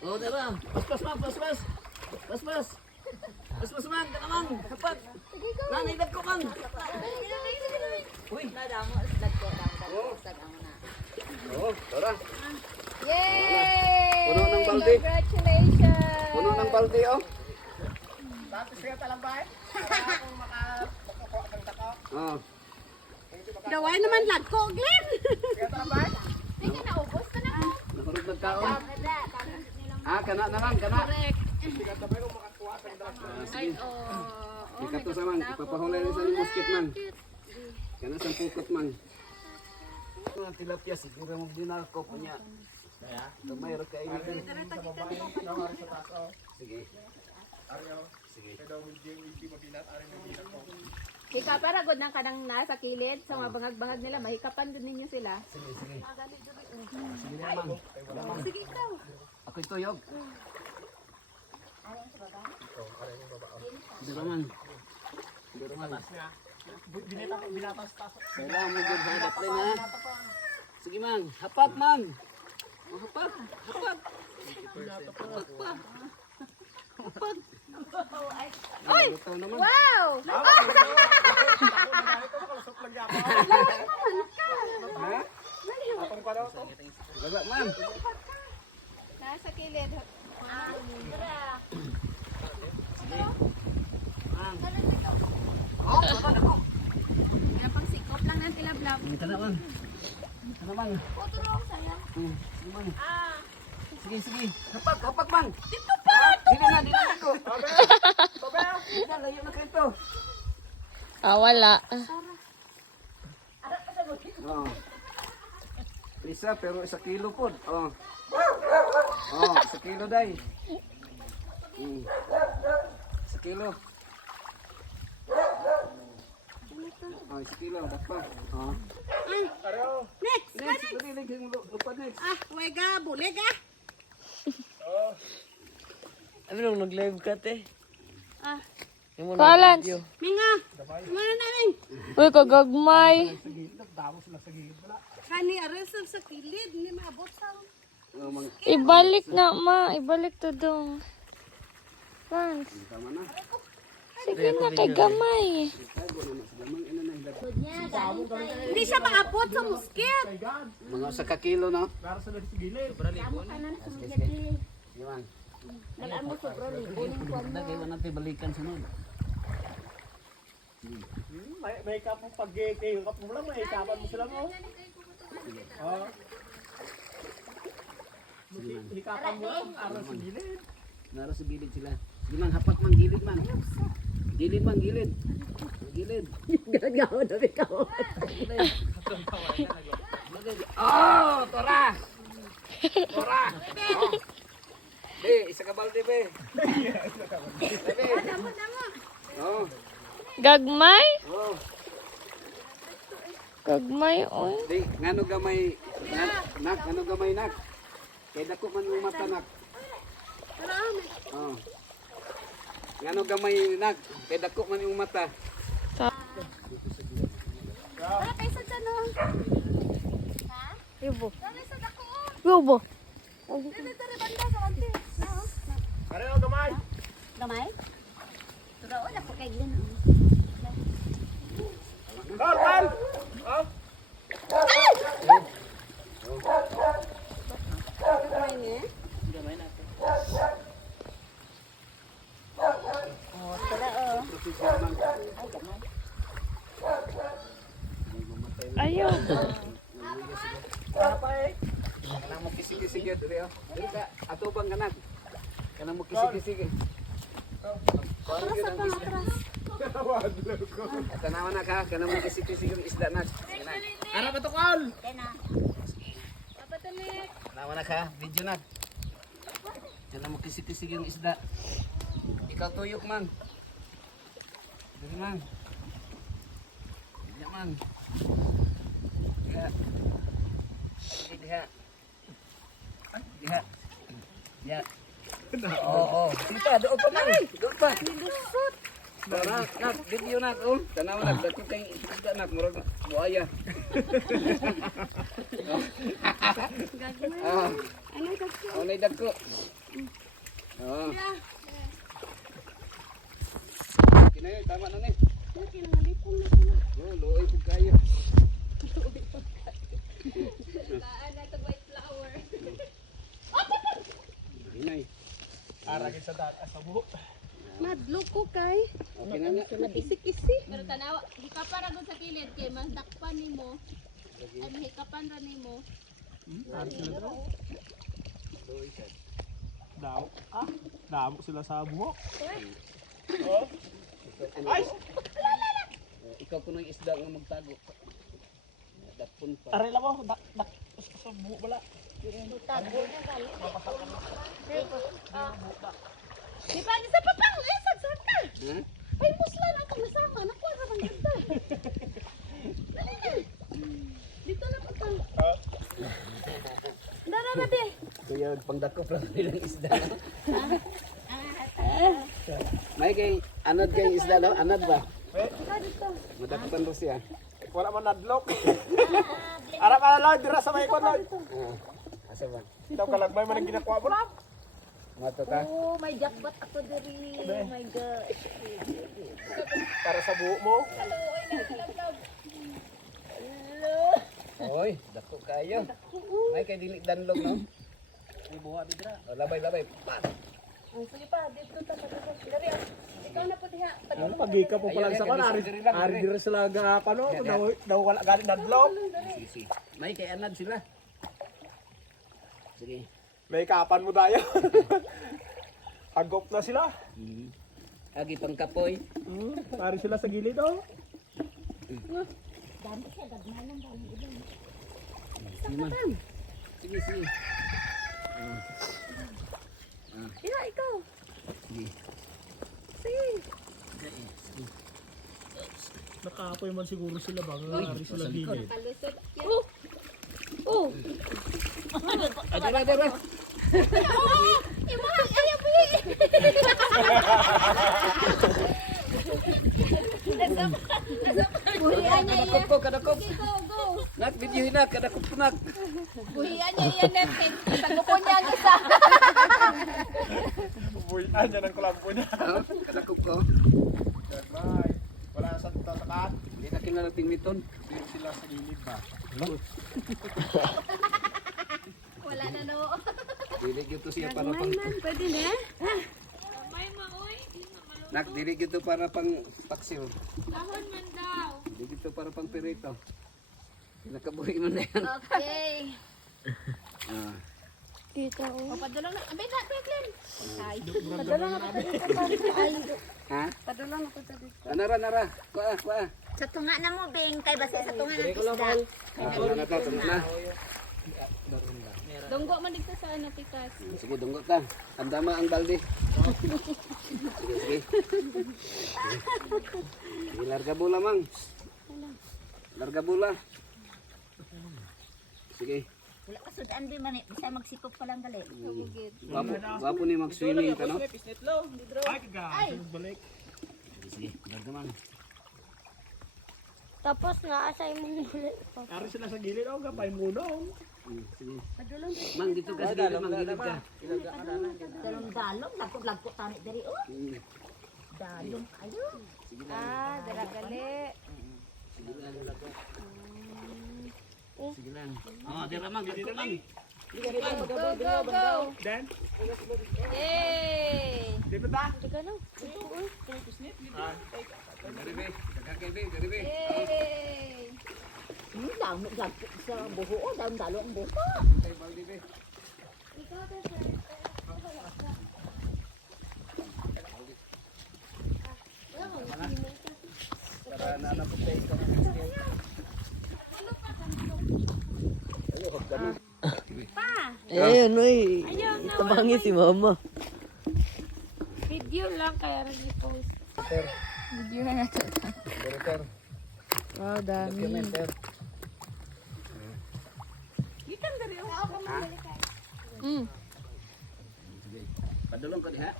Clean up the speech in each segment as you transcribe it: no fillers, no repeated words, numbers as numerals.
Oh, dara. Pas man, pas. Pas man, kanamang. Kapat. Nanay dagko man. Uy. Nadamo, dagko. Dagamo na. Oh, tara. Yay! Puno ng balde. Congratulations! Puno ng balde, oh. Dati siya talambay. Para kung makakukuha ng tako. Oh. Daway naman lagko, Glenn. Siya talambay. Hindi ka naubos ka na. Nahurog nagkaon. Kana na lang, kana. Siya talambay kung makakuha ng tako. Ay, oh. Ikaw to sa man, ipapahulay rin sa ni musket man. Kana sa pukot man. Mga tilapia, siguro mo dinarko po niya. Gamay ro kay ini. Sige. Sige. Hika para good nang kanang nasa kilid sa mga bangag-bangag nila mahikapan din ninyo sila. Sige, sige. Sige naman. Sige ikaw. Ako ituyog. Hindi naman. Hindi naman. Kailangan mo din sa hirap rin ha. Sige man, hapat man. Oh, hapat. Hapat pa. Hapat. Ay! Ito naman. Wow! Ha? Wala man. Nasa kilid. Oh, naman ako. Kaya pang sikop lang ng tilablab. Ito naman. Ito naman. Putulong sayang. Sige man. Sige. Hapat man. Dito pa. Dili na ako. Dili na, layo na kayo. Wala. Oh. Isa pero 1 kilo po. Oh. 1 kilo day. 1 kilo. Oh, 1 kilo dapat. Oh. Next. Next, dali lupa next. Wega, bulig ah. Ano nung nag-live ka, te? Yung mga Balance. video. Minga. Muna na rin. Uy, kagagmay. Kani aresal sa kilid. Hindi maabot sa... Oh, mang Ibalik na, ma. Ibalik to dong. Vance. tama na. Sige na, kay gamay. Tago na mas gamang ina na hilap. Hindi siya maabot sa musket. Mga 1 kilo no. Para sa nagsigilid. Iwan. Nalaan mo sobra libon. Dagay wa natin balikan sunod. May kapong pag-kayo kap mo lang. May kapan mo sila mo. Oh. Hikapan mo lang. Aras sa gilid. Naro sa gilid sila. Sige man, hapat man gilid man. Gilid man, gilid. Gilid. Gagawa na ikaw. Oh, tora! Tora! Oh. Be, isa ka balde be. Be. Oh, Gagmay? oh. Gagmay, oy. Di, ngano gamay ngano gamay nak. Kay dako man yung mata nak. Oh. Ngano gamay nak, kay dako man yung mata. Wala kayo sa tiyan, no? Ibo. Wala sa dako. Ibo. Dili tari banda sa kanti. Pareho gamay. Gamay? Turo na po kay Glenn. Kal! Oh. Ayaw. Kanang mo kisig-kisig diri oh. Diri ka atubang kanak. Kanang mo kisig-kisig. Para sa pangatras. Tanawa na ka, kanang mo kisig-kisig yung isda nak. Ara ba to kal? Kena. Papatulik. Tanawa na ka, video nak. Kanang mo kisig-kisig yung isda. Ikaw tuyok man. Diri man. Diya man. Diha. Diha. Diha. Diha. Oo. Kita, doon pa man. Doon pa. Nilusot. Nak, video nak, tanawa nak. Dati kay isda nak, murag buaya. Ah. Oh, nay dagko. Oh. Kinay tama na ni. Oh, luoy pug kayo. Kinay. Aragin sa sa buhok. Madlo ko kay. Okay na nga. Isi-isi. Pero tanawa, hikapan ra gud sa kilid kay mas dakpan nimo. Ay hikapan ra nimo. Damo. Damo sila sa buhok. Ay! Ikaw kuno yung isda nga magtago. Dapon pa. Aray lang mo, sa buhok wala. Di ba sa papang sagsaka. Ha? Ay musla na ako nasama. Nakuha ra man ganda. Dito na pa tang. Dara ba de? Kuya, pangdako lang bilang isda. May kay anad kay isda daw, anad ba? Madaputan ro siya. Wala man nadlok. Arap ala lang dira sa may kon lang. Asa ba? Daw kalagbay man ang ginakuha mo lang. Mato ka? Oh, may jackpot ako diri. Oh my gosh. Para sa buhok mo. Oy, dako kayo. May kay dili danlog no. May buha dira. Oh, labay. Pat. Sige pa, dito ta pa. Dari. Ikaw na po diha. Ano pagika po pala sa kan ari dira sila ganapan no. Daw wala galit nadlok. Sisi. May kay anad sila. Sige. May kapan mo tayo. Agop na sila. Agi pang kapoy. Ari sila sa gilid oh. Sige. Diha ikaw. Sige. Sige. Nakapoy man siguro sila ba? Ari sila gilid. Kalusot. Oh. Dara. Imong ayaw bi. Buhian niya iya. Kadakop. Go, go. Nak video na kadakop nak. Buhian niya iya net. Tagupon niya ang isa. Uy, andyan ang kulampo niya. Kadakop ko. Bye. Wala sa tatakat. Hindi na kinalating miton. Dito sila sa gilid ba? Wala na no. Dili gyud to siya para pang Pwede na. nak dili gyud to para pang paksiw. Dahon man daw. Dili gyud to para pang pirito. Nakabuhi man na yan. Okay. Ah. Dito oh. O padulong na. Abay na, Franklin. Ha? Padulong ako ta dito. Nara. Kuha. Sa tunga na mo bing kay base sa tunga ng isda. Tunga na. Dunggo man dito sa ano, pikas. Sige, dunggot ta. Andama ang balde. Sige. Larga bola, mang. Larga bola. Sige. Wala ka sudan bi man bisa magsikop pa lang gali. Wapo ni mag-swimming ka, no? Ay, kagaan. Balik. Sige, larga, mang. Tapos nga asay mong bulit pa. Ari sila sa gilid oh, gapay mo no. Sige. Mang, dito ka sa gilid, mang. Gilid ka. Dalong lagko tani diri oh. Dalong ayo. Ah, dara gali. Sige lang. Oh, dira, mang. Dito, mang. Go. Dan, Yay! di ba ta? Diga na. Garibe. Garibe. Yay! Lang lagko sa buho oh, dalong buho. Kay balde, be. Para nanapot tayo ka. Eh, ano eh. Tabangi si mama. Video lang kaya rin i-post. Video na nato. Director. Wow, dami. Documenter. Mm. Padulong ko diha.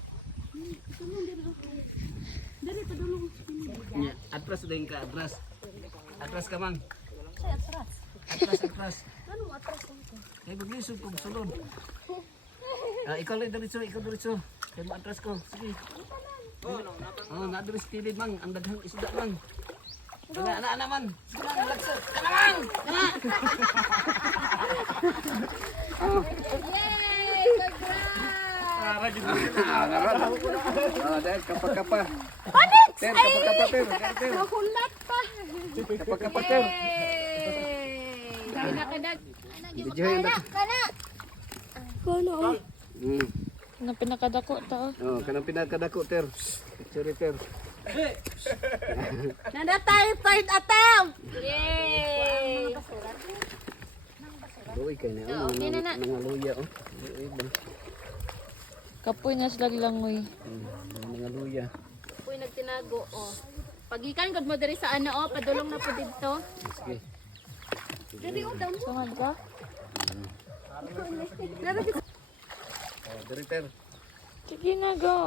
Dali padulong. Atras din ka, atras. Atras ka, mang. Atras. Kaya maglisod kong sulod. Ikaw lang diretso, ikaw diretso. Kaya maatras ko. Sige. Nadulis tilid mang. Ang daghang isda mang. Ana man. Sige mang, malagso. Kana mang! Kana! Yay! Congrats! Dahil kapag-kapa. Onyx! Ter, kapag-kapa, ter. Nahulat pa! Kapag-kapa, ter. Yay! Pinakadag. Videohin na. Kono. Hmm. Na pinakadako to. Kanang pinakadako, ter. Picture, ter. Nanda tayo third attempt! Yay! Uy, kayo na. Okay na na. Nangaluya, oh. Kapoy na sila langoy. Nangaluya. Uy, nagtinago, oh. Pagikan, gud mo diri sa ano, oh. Padulong na po dito. Sige. Sungad ka? Dari, ter. Sige na, go.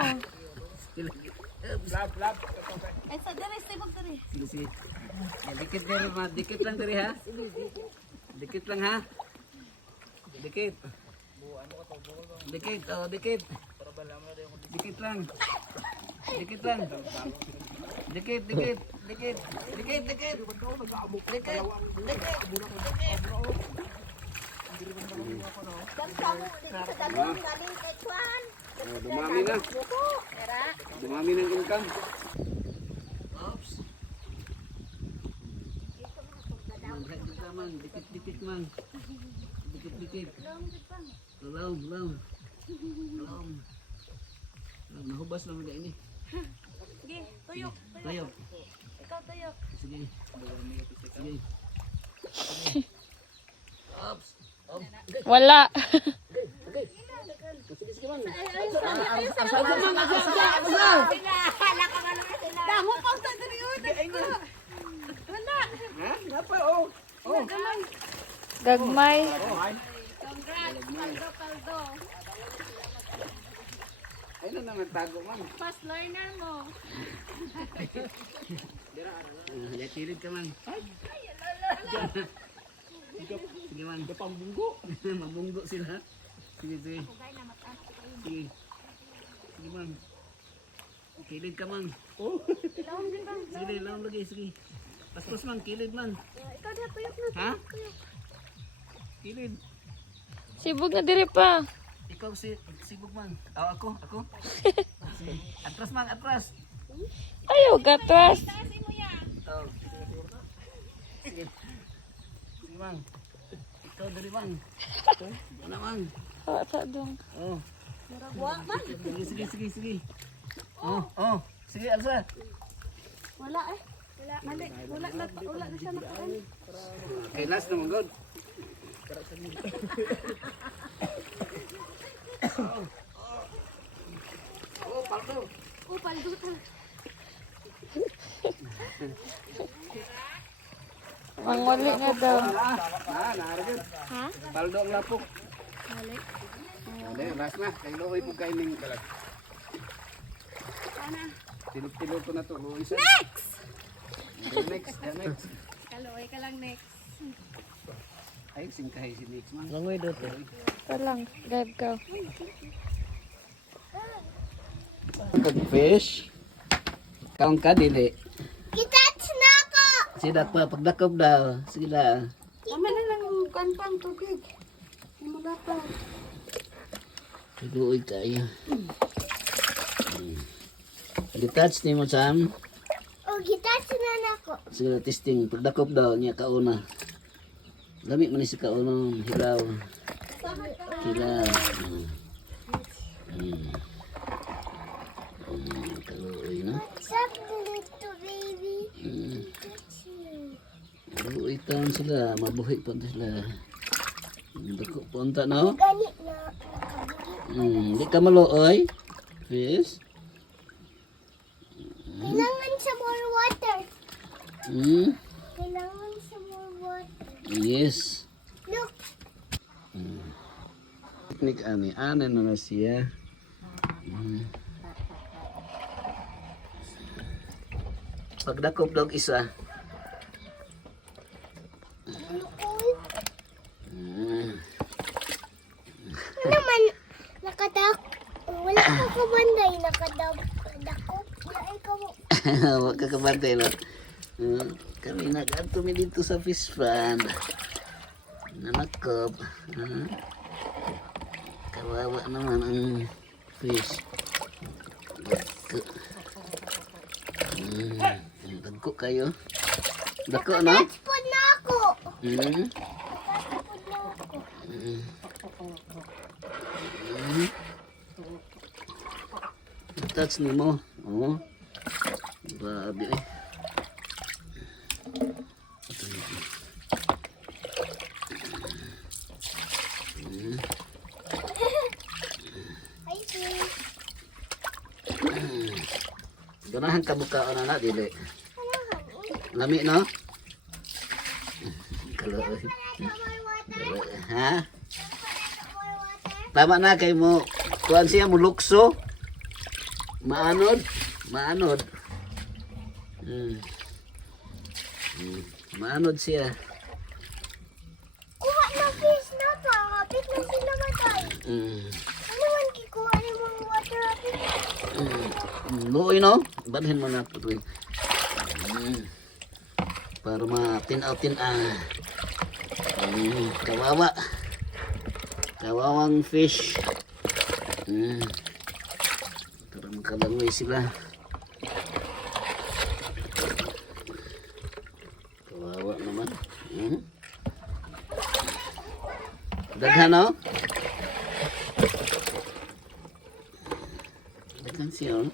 Ay, sa diri, sibog diri. Sige, sige. Dikit, ter. Dikit lang, ter, ha? Dikit lang, ha? Dikit. Dikit, dikit. Dikit lang. Dikit lang. Dikit, dikit. Dikit. Dikit, dikit. Dikit. Dikit. Dumami na. Dumami ng income. Oops. Dikit-dikit mang. Dikit-dikit. Laom. Nahubas naman na ini. Sige, tuyok. Tayo. Ikaw tuyok. Sige. Sige. Oops. Wala. Damo pa sa diri yun. Wala. Gagmay. Congrats, Paldo. Ay na naman tago man. Fast learner mo. Tilid ka man. Sige man. Pambunggo. Mabunggo sila. Sige, sige. Sige. Sige man. Kilid ka man. Sige, lawan lagi. Sige. Paspas man, kilid man. Ikaw na tuyok na. Ha? Kilid. Sibog na diri pa. Ikaw sibog man. Ako. Sige. Atras man, atras. Ayaw, gatras. Oh. Sige. Sige man. Ikaw dari man. Ano man? Hawa sa dong. Oh. Sige. Oh. Sige, Alsa. Wala eh. Wala na siya nakain. Okay, last naman, God. Paldo. Paldo ta. Mangwali nga daw. Naaragod. Ha? Paldo ang lapok. Hindi, last na. Kaya looy po kayo ng kalat. Tilog-tilog ko na to. Next! Next. Kaloy ka lang next. Ay, singkahay si Next man. Langoy doon. Ito lang. Dive ka. Fish. Kaong ka, dili. Kitach na ako! Sida pa, pagdakob daw. Sige la. Tama na lang kanpang tubig. Mula pa. Tuloy tayo. Detach ni mo, Sam. O, kitach na ako. Sige, testing. Pagdakob daw niya kauna. Lamig man si kauna. Hilaw. Kaluoy na. What's up, little baby? Kaluoy taon sila. Mabuhay pa sila. Dako punta no? Ganit na. Di ka maluoy. Fish. Kailangan sa more water. Kailangan sa more water. Yes. Look. Teknik ani. Ano na siya. Pagdakop dog isa. Wala ka kabanday, nakadakop. Yaay ka mo. Huwag ka kabantay, no? Kami nag-ato dito sa fish pond. Nanakop. Kawawa naman ang fish. Dagko kayo. Dako, no? Spod na ako. Hmm? Spod na ako. Touch ni mo. Oh. Grabe eh. Ay, sis. Ganahan ka mukha na dili. Lami, no? Kaloy. Ha? Tama na kay mo. Kuan siya mo lukso. Maanod. Maanod. Maanod siya. Kuha na fish na pa. Kapit na sila matay. Ano man kikuha ni mga water rapid? Luoy, no? Balhin mo na po. Para matinaw-tin ang kawawa. Kawawang fish. Para makalangoy sila. Kawawa naman. Daghan, no? Daghan siya, no?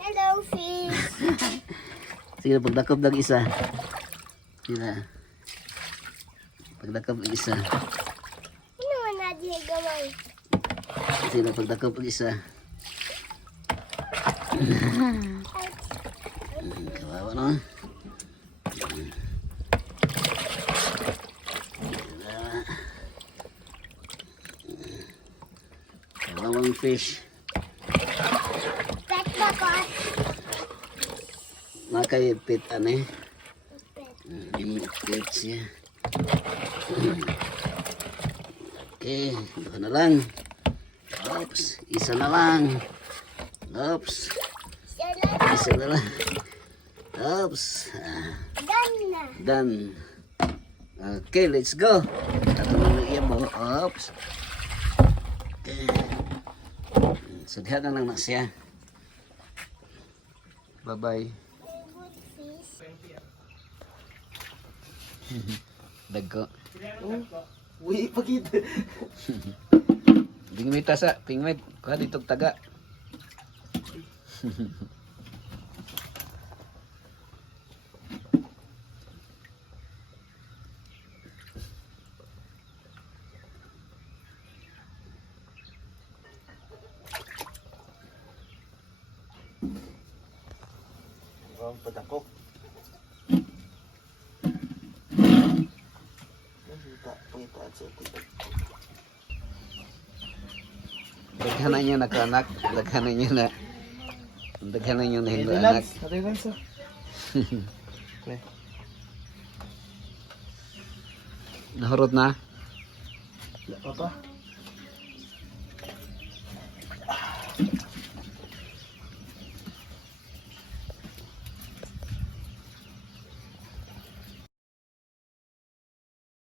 Hello, fish. Sige, pagdakop ng isa. Sige. Pagdakop ng isa. Ano man na di gamay? Sige, pagdakop ng isa. Kawawa, no? Kawawang fish. Pet ba ko? Nakaipit, ane. Pit siya. Okay, dua na lang. Oops, isa na lang. Oops, isa na lang. Oops, Done na. done. Okay, let's go. Ato na iya mo. Oops. Okay. Sughan na lang na siya. Bye-bye. Good fish. Dagko. Uy, pakita. Pingwit sa, pingwit. Kuha ditong taga. Ang patakok. Daghanan niyo nakanak, daghanan niyo na hindi anak. Nahurot na? Apa?